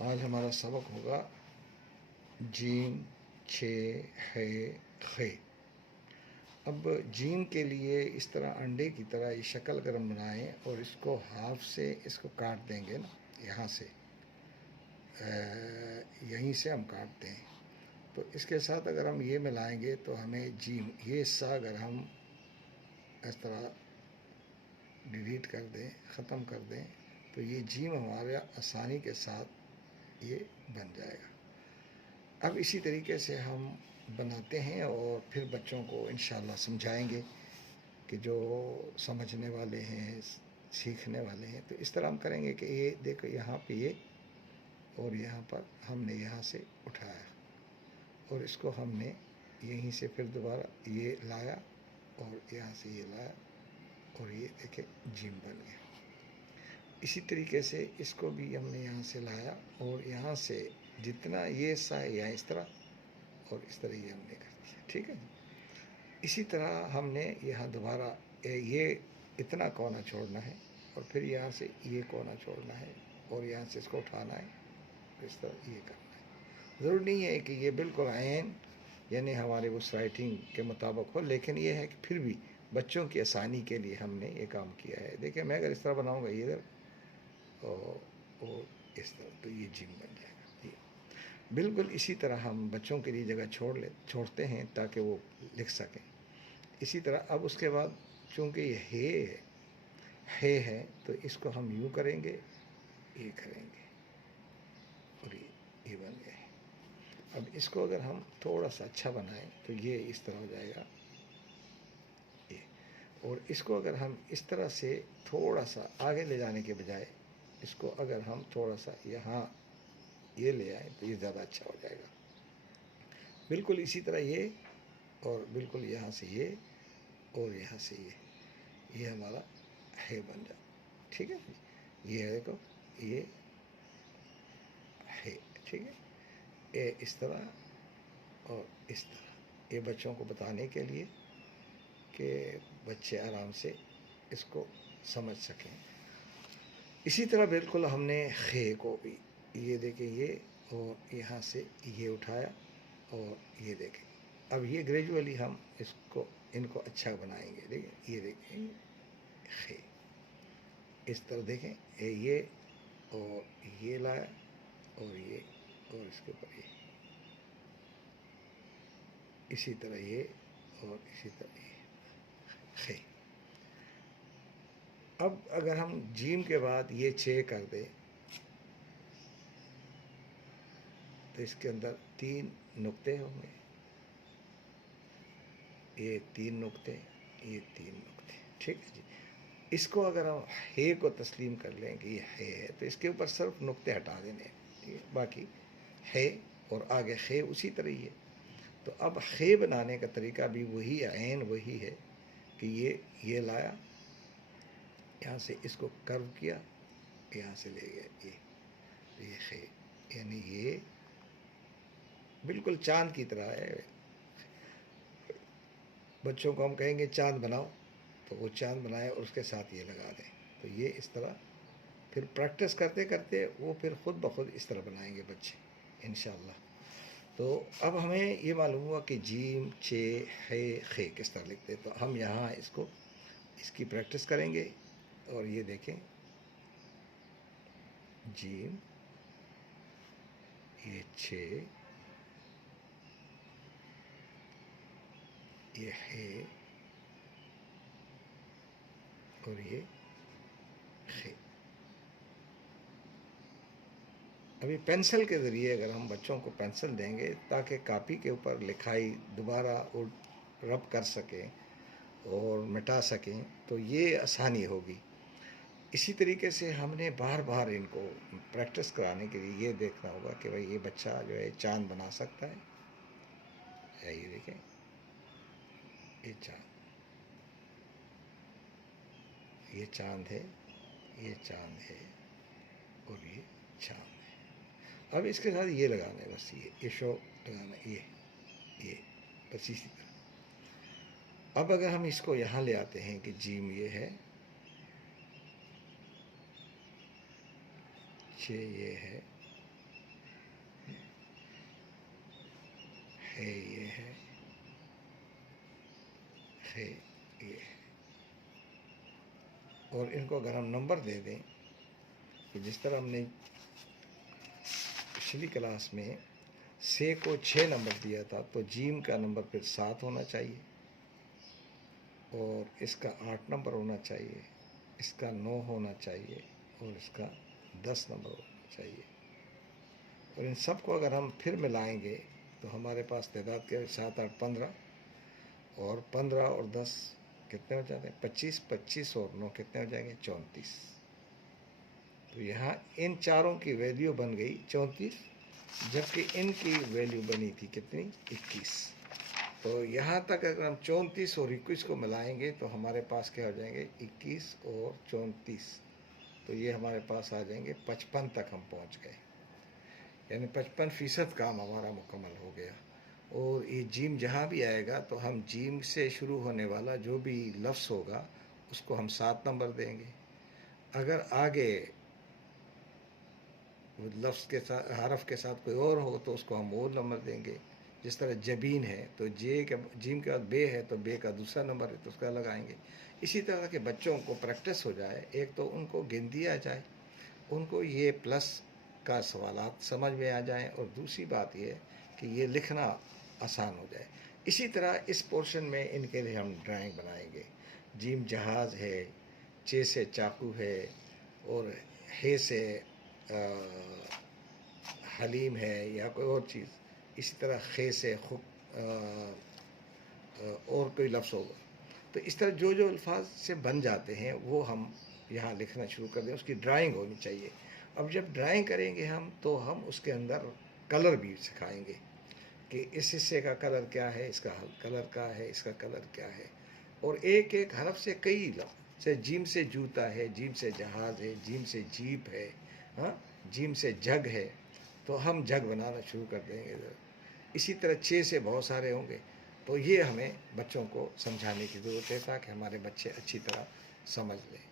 آج ہمارا سبق ہوگا جیم چھ ہے خے۔ اب جیم کے لیے اس طرح انڈے کی طرح یہ شکل اگر ہم بنائیں اور اس کو ہاف سے اس کو کاٹ دیں گے نا، یہاں سے یہیں سے ہم کاٹتے ہیں، تو اس کے ساتھ اگر ہم یہ ملائیں گے تو ہمیں جیم یہ حصہ اگر ہم اس طرح ڈیلیٹ کر دیں، ختم کر دیں، تو یہ جیم ہمارا آسانی کے ساتھ یہ بن جائے گا۔ اب اسی طریقے سے ہم بناتے ہیں اور پھر بچوں کو انشاءاللہ سمجھائیں گے کہ جو سمجھنے والے ہیں، سیکھنے والے ہیں، تو اس طرح ہم کریں گے کہ یہ دیکھو یہاں پہ یہ اور یہاں پر ہم نے یہاں سے اٹھایا اور اس کو ہم نے یہیں سے پھر دوبارہ یہ لایا اور یہاں سے یہ لایا اور یہ دیکھیں جیم بن گیا۔ اسی طریقے سے اس کو بھی ہم نے یہاں سے لایا اور یہاں سے جتنا یہ سا ہے یا اس طرح اور اس طرح یہ ہم نے کر دیا، ٹھیک ہے۔ اسی طرح ہم نے یہاں دوبارہ یہ اتنا کونا چھوڑنا ہے اور پھر یہاں سے یہ کونا چھوڑنا ہے اور یہاں سے اس کو اٹھانا ہے، اس طرح یہ کرنا ہے۔ ضروری نہیں ہے کہ یہ بالکل عین یعنی ہمارے اس رائٹنگ کے مطابق ہو، لیکن یہ ہے کہ پھر بھی بچوں کی آسانی کے لیے ہم نے یہ کام کیا ہے۔ دیکھیں میں اگر اس طرح بناؤں گا ادھر اور اس طرح تو یہ جیم بن جائے گا۔ بالکل اسی طرح ہم بچوں کے لیے جگہ چھوڑتے ہیں تاکہ وہ لکھ سکیں۔ اسی طرح اب اس کے بعد چونکہ یہ ہے تو اس کو ہم یوں کریں گے، یہ کریں گے اور یہ بن گئے۔ اب اس کو اگر ہم تھوڑا سا اچھا بنائیں تو یہ اس طرح ہو جائے گا یہ، اور اس کو اگر ہم اس طرح سے تھوڑا سا آگے لے جانے کے بجائے اس کو اگر ہم تھوڑا سا یہاں یہ لے آئیں تو یہ زیادہ اچھا ہو جائے گا۔ بالکل اسی طرح یہ اور بالکل یہاں سے یہ اور یہاں سے یہ ہمارا ہے بن جائے، ٹھیک ہے۔ یہ ہے دیکھو یہ ہے، ٹھیک ہے۔ یہ اس طرح اور اس طرح، یہ بچوں کو بتانے کے لیے کہ بچے آرام سے اس کو سمجھ سکیں۔ اسی طرح بالکل ہم نے خے کو بھی یہ دیکھیں یہ اور یہاں سے یہ اٹھایا اور یہ دیکھیں۔ اب یہ گریجولی ہم ان کو اچھا بنائیں گے۔ دیکھیں یہ دیکھیں خے، اس طرح دیکھیں یہ اور یہ لایا اور یہ اور اس کے اوپر یہ، اسی طرح یہ اور اسی طرح یہ خے۔ اب اگر ہم جیم کے بعد یہ چھ کر دیں تو اس کے اندر 3 نقطے ہوں گے، یہ 3 نقطے، یہ 3 نقطے، ٹھیک ہے جی۔ اس کو اگر ہم ہے کو تسلیم کر لیں کہ یہ ہے تو اس کے اوپر صرف نقطے ہٹا دینے، باقی ہے اور آگے خے اسی طرح ہی ہے۔ تو اب خے بنانے کا طریقہ بھی وہی عین وہی ہے کہ یہ لایا، یہاں سے اس کو کرو کیا، یہاں سے لے گیا یہ خے، یعنی یہ بالکل چاند کی طرح ہے۔ بچوں کو ہم کہیں گے چاند بناؤ تو وہ چاند بنائے اور اس کے ساتھ یہ لگا دیں، تو یہ اس طرح پھر پریکٹس کرتے کرتے وہ پھر خود بخود اس طرح بنائیں گے بچے انشاءاللہ۔ تو اب ہمیں یہ معلوم ہوا کہ جیم چھ ہے خے کس طرح لکھتے، تو ہم یہاں اس کی پریکٹس کریں گے اور یہ دیکھیں جیم یہ چھ، یہ ہے اور یہ خے۔ ابھی پینسل کے ذریعے اگر ہم بچوں کو پینسل دیں گے تاکہ کاپی کے اوپر لکھائی دوبارہ رب کر سکیں اور مٹا سکیں تو یہ آسانی ہوگی۔ اسی طریقے سے ہم نے بار بار ان کو پریکٹس کرانے کے لیے یہ دیکھنا ہوگا کہ بھائی یہ بچہ جو ہے چاند بنا سکتا ہے، یہ دیکھیں یہ چاند ہے، یہ چاند ہے اور یہ چاند ہے۔ اب اس کے ساتھ یہ لگانا ہے، بس یہ شو لگانا ہے، یہ بس اسی طرح۔ اب اگر ہم اس کو یہاں لے آتے ہیں کہ جیم یہ ہے، چھ یہ ہے ہے یہ ہے یہ ہے. اور ان کو اگر ہم نمبر دے دیں کہ جس طرح ہم نے پچھلی کلاس میں سے کو 6 نمبر دیا تھا، تو جیم کا نمبر پھر 7 ہونا چاہیے، اور اس کا 8 نمبر ہونا چاہیے، اس کا 9 ہونا چاہیے، اور اس کا 10 نمبر ہونا چاہیے. اور ان سب کو اگر ہم پھر ملائیں گے تو ہمارے پاس تعداد کے 7 8 15، اور 15 اور 10 کتنے ہو جاتے ہیں؟ 25. 25 اور 9 کتنے ہو جائیں گے؟ 34. تو یہاں ان چاروں کی ویلیو بن گئی 34، جبکہ ان کی ویلیو بنی تھی کتنی؟ 21. تو یہاں تک اگر ہم 34 اور 21 کو ملائیں گے تو ہمارے پاس کیا ہو جائیں گے؟ 21 اور 34. تو یہ ہمارے پاس آ جائیں گے 55 تک ہم پہنچ گئے، یعنی 55% کام ہمارا مکمل ہو گیا. اور یہ جیم جہاں بھی آئے گا تو ہم جیم سے شروع ہونے والا جو بھی لفظ ہوگا اس کو ہم 7 نمبر دیں گے. اگر آگے لفظ کے ساتھ حرف کے ساتھ کوئی اور ہو تو اس کو ہم اور نمبر دیں گے. جس طرح جبین ہے تو جیم کے بعد بے ہے تو بے کا دوسرا نمبر ہے تو اس کا لگائیں گے. اسی طرح کے بچوں کو پریکٹس ہو جائے، ایک تو ان کو گنتی آ جائے، ان کو یہ پلس کا سوالات سمجھ میں آ جائیں، اور دوسری بات یہ کہ یہ لکھنا آسان ہو جائے. اسی طرح اس پورشن میں ان کے لیے ہم ڈرائنگ بنائیں گے. جیم جہاز ہے، چے سے چاقو ہے، اور ہے سے حلیم ہے یا کوئی اور چیز. اسی طرح خے سے اور کوئی لفظ ہوگا. تو اس طرح جو جو الفاظ سے بن جاتے ہیں وہ ہم یہاں لکھنا شروع کر دیں. اس کی ڈرائنگ ہونی چاہیے. اب جب ڈرائنگ کریں گے ہم تو ہم اس کے اندر کلر بھی سکھائیں گے کہ اس حصے کا کلر کیا ہے، اس کا کلر کیا ہے، اس کا کلر کیا ہے. اور ایک ایک حرف سے کئی لفظ، سے جیم سے جوتا ہے، جیم سے جہاز ہے، جیم سے جیپ ہے، ہاں، جیم سے جگ ہے، تو ہم جگ بنانا شروع کر دیں گے. اسی طرح 6 سے بہت سارے ہوں گے. تو یہ ہمیں بچوں کو سمجھانے کی ضرورت ہے تاکہ ہمارے بچے اچھی طرح سمجھ لیں.